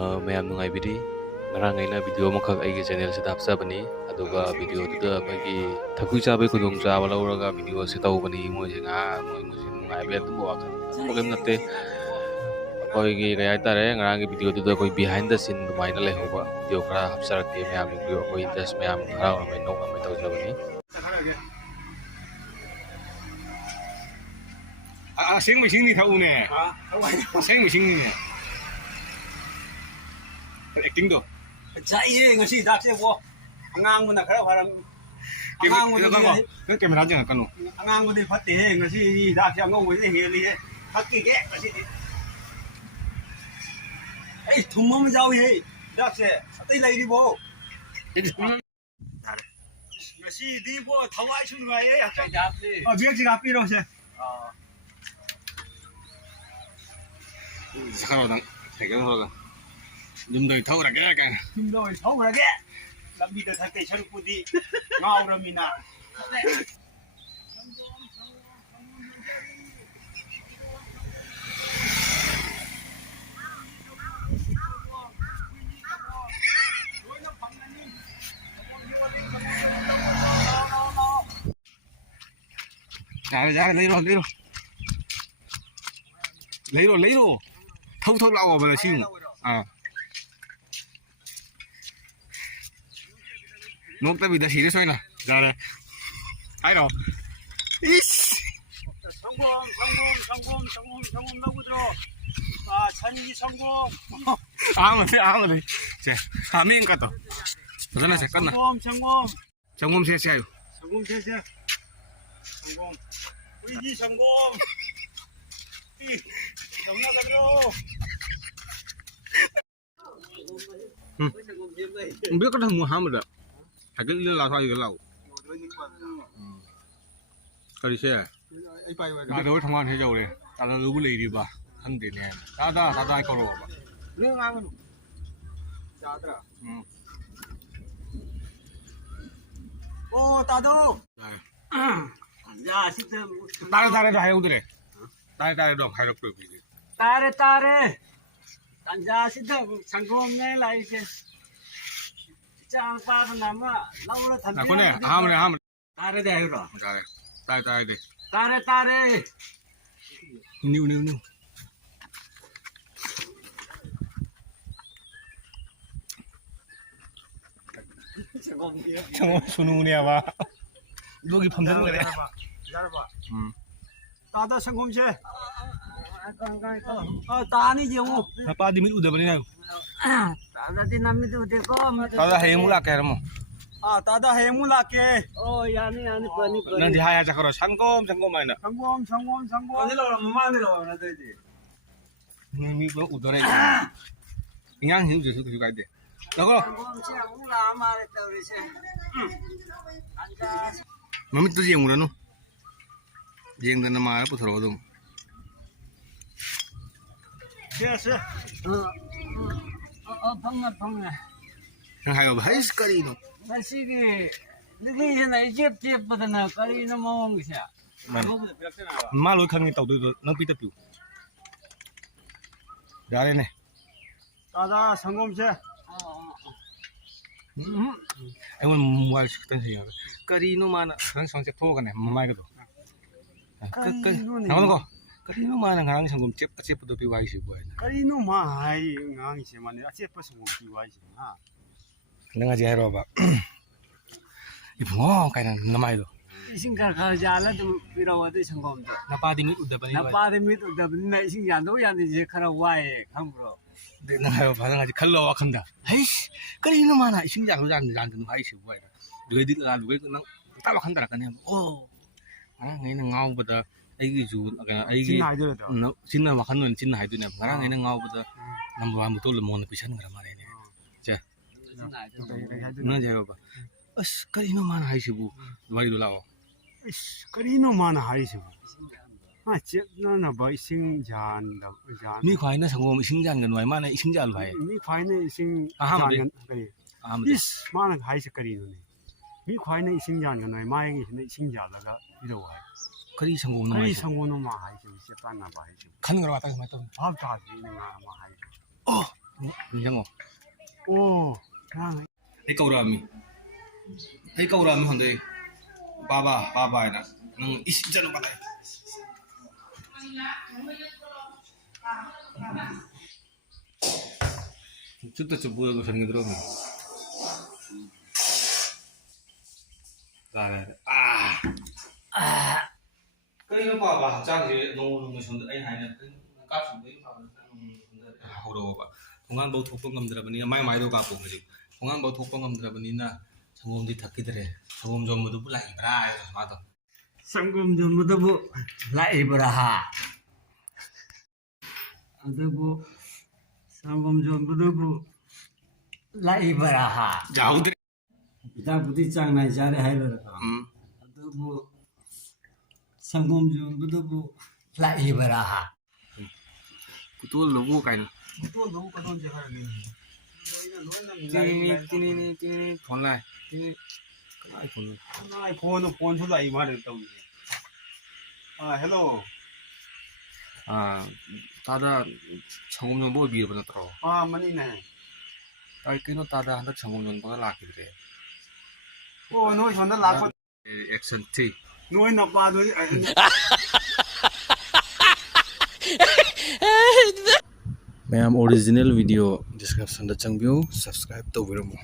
ꯃꯌꯥꯝ ꯅꯨꯡꯉꯥꯏꯕꯤꯔꯤ ꯉꯔꯥꯡ ꯑꯩꯅ ꯚꯤꯗꯤꯑꯣ ꯑꯃꯈꯛ ꯑꯩꯒꯤ ꯆꯦꯅꯦꯜꯁꯤꯗ ꯍꯥꯞꯆꯕꯅꯤ ꯑꯗꯨꯒ ꯚꯤꯗꯤꯑꯣꯗꯨꯗ ꯑꯩꯈꯣꯏꯒꯤ ꯊꯛꯄꯤ ꯆꯥꯕꯒꯤ ꯈꯨꯗꯣꯡꯆꯥꯕ ꯂꯧꯔꯒ ꯚꯤꯗꯤꯑꯣꯁꯤ ꯇꯧꯕꯅꯤ ꯃꯣꯏꯁꯦ ꯃꯣꯏꯁꯦ ꯅꯨꯡꯉꯥꯏꯕ ꯑꯗꯨꯕꯨ ꯋꯥꯈꯜ ꯑꯗꯨꯝꯕ ꯀꯩꯝ ꯅꯠꯇꯦ ꯑꯩꯈꯣꯏꯒꯤ ꯀꯩ ꯍꯥꯏꯇꯥꯔꯦ ꯉꯔꯥꯡꯒꯤ ꯚꯤꯗꯤꯑꯣꯗꯨꯗ ꯑꯩꯈꯣꯏ ꯕꯤꯍꯥꯏꯟ ꯗ ꯁꯤꯟ ꯑꯗꯨꯃꯥꯏꯅ ꯂꯩꯍꯧꯕ ꯚꯤꯗꯤꯑꯣ ꯈꯔ ꯍꯥꯞꯆꯔꯛꯀꯦ ꯃꯌꯥꯝ ꯌꯦꯡꯕꯤꯌꯨ ꯑꯩꯈꯣꯏ ꯖꯁ ꯃꯌꯥꯝ ꯍꯔꯥꯎꯅꯉꯥꯏ ꯅꯣꯛꯅꯉꯥꯏ ꯇꯧꯖꯕꯅꯤ ꯑꯁꯦꯡꯕ ꯏꯁꯤꯡꯗꯤ ꯊꯛꯎꯅꯦ ꯑꯁꯦꯡꯕ ꯏꯁꯤꯡꯅꯤꯅꯦ ꯑꯦꯛꯇꯤꯡꯗꯣ ꯆꯥꯏꯌꯦ ꯉꯁꯤ ꯍꯤꯗꯥꯛꯁꯦꯕꯣ ꯑꯉꯥꯡꯕꯅ ꯈꯔ ꯐꯔꯝ ꯅꯪ ꯀꯦꯃꯦꯔꯥ ꯌꯦꯡꯉꯛꯀꯅꯨ ꯑꯉꯥꯡꯕꯗꯤ ꯐꯠꯇꯦꯍꯦ ꯉꯁꯤ ꯍꯤꯗꯥꯛꯁꯦ ꯑꯉꯧꯕꯁꯤꯅ ꯍꯦꯜꯂꯤꯍꯦ ꯊꯛꯈꯤꯒꯦ ꯉꯁꯤꯗꯤ ꯑꯩ ꯊꯨꯝ ꯑꯃ ꯌꯥꯎꯏꯍꯦ ꯍꯤꯗꯥꯛꯁꯦ ꯑꯇꯩ ꯂꯩꯔꯤꯕꯣ ꯉꯁꯤꯗꯤ ꯕꯣ ꯊꯋꯥꯏꯁꯨ ꯅꯨꯡꯉꯥꯏꯌꯦ ꯍꯧꯖꯤꯛ ꯍꯥꯞꯄꯤꯔꯣꯁꯦ ꯁꯀꯥꯔꯣ ꯅꯪ ꯁꯥꯏꯀꯜ ꯊꯧꯔꯒ ꯌꯨꯝꯗ ꯊꯧꯔꯒꯦ ꯀꯥꯏꯅ ꯌꯨꯝꯗ ꯑꯣꯏꯅ ꯊꯧꯈ꯭ꯔꯒꯦ ꯂꯝꯕꯤꯗ ꯊꯛꯀꯩ ꯁꯔꯨꯛꯄꯨꯗꯤ ꯉꯥꯎꯔꯃꯤꯅ ꯌꯥꯔꯦ ꯂꯩꯔꯣ ꯊꯧ ꯂꯥꯛꯑꯣꯕ ꯁꯤ ꯅꯣꯛꯇꯕꯤꯗ ꯁꯤꯔꯤꯌꯁ ꯑꯣꯏꯅ ꯌꯥꯔꯦ ꯍꯥꯏꯔꯣ 이씨 성공 나오더라 산기 성공 아무리 자 하민 같다 그러나 잠깐만 성공 셋이에요 성공 우리 성공 정나가더라 biết có thằng mua hám rồi phải cái là thôi cái lẩu cái gì xe cái đối thằng ăn hay dầu đây ta là lú lì đi bà thân tiền nè ta câu rồi lương ăn luôn 자들아 오 따도 야 시트 따래 하여 오더래 따래 너 하여 그 따래 단자 시트 상공내 라이게 짱빠도 남아 라우라 담비 나코네 하면 따래 대유라 따래 돼 따래 new 정말 수능이야 봐 여기 밤새는 거래 기다려봐 따다 상공제 따니 영호 아빠 니미 우대버리네 따다디 남미도 되고 따다 해물라 깨르모 따다 해물라게 야니 버니 난 지하야 자거라 상검 마이나 상공 어디로 마늘로 나더지 니미 뭐 우더래 그냥 힘들 수 가야 돼 저거 mami tu jeng udah nu jeng dan nama apa terus dong 펑아 yang hayo bahaya sekali itu 사실이 느끼잖아 이집보다는 거리는 먹은 것이야 malu kan ni tahu tu nang pita piu dari nih 따다 상공제 Em muốn mua cái gì đó, cái gì nó mà nó xong sẽ thua cái này, mà mai cái đó, nó có, cái gì nó mà nó ngang xong cũng chép được bị vay sự vậy. 거리는 마이 ngang mà nó chép xuống một cái gì Nó ngay giờ rồi bà, 이거 cái này nó mai rồi. 이신가 가자라도 비로워도 성공도 Nó ba đi mít udah bani. 나빠데 밑도 더는 이신가 노야는 이제 가라 와에 강으로 Nó hay bà nó ngay khăn lo khăn đó. Hey, cái gì nó mà này, sinh ra nó làm nó hay sự vậy. Đuổi đi là đuổi nó tao là khăn đó cái này. Ô, ngay nó ngau bây giờ cái dù cái nó xin là mà khăn luôn xin này tụi này. Ngay nó ngau bây giờ năm qua một tôi là mòn cái chân cái mà này nè. Chưa? Nó giờ bà. cái gì nó mà hay sự bu, vậy đồ lao. 거리는 많아 하이시고 nó bởi sinh giàn mi khoai nó sang gồm sinh giàn gần ngoài mà này sinh giàn phải mi khoai này sinh ham giàn đi is mà nó hay sẽ cái này mi khoai này sinh giàn gần ngoài mà này sinh giàn là đi đâu hay cái gì sang gồm nó cái sang gồm nó mà hay chứ sẽ tan là phải chứ khăn cái đó tại sao mày tao pháp trả gì này mà hay 인정어. 오, 아, Thấy câu rầm mi. Thấy câu rầm hòn đây. Ba bài nè. Nâng ít chân nó bắt lại. chút ta chụp bùa của phần người 들어. Ra à. Cái nó bảo bảo trang gì nông nông sống anh hay là cái cáp xuống đấy bảo hầu đầu bảo 공안 bầu thuộc ngầm 들어 보니 mai mai đâu cả cùng gì 공안 bầu thuộc ngầm 들어 보니 na 상검 뒤 닫기들래 상검 전부도 불라 이브라 해서 맞아 상금 전부터 뭐 라이브라하. 아드부 상금 전부터 뭐 라이브라하. 자우들 이다 부디 짱나이 자리 하이버라하. 아드부 상금 전부터 뭐 라이브라하. 또 누구 cái 또 너무 까던지 하는 tin phone lại tin cái iPhone ai phone số lại mà được đâu. 아, 헬로. 아 따다 상검 전부 비를 보냈더라 아, 맞네. cái nó 따다 한다 상검 전부가 라기 그래 오, 너 전화 라고. 액션 T 너희 나빠 너. मैं original video description दा चंगबियो subscribe तो बिरमो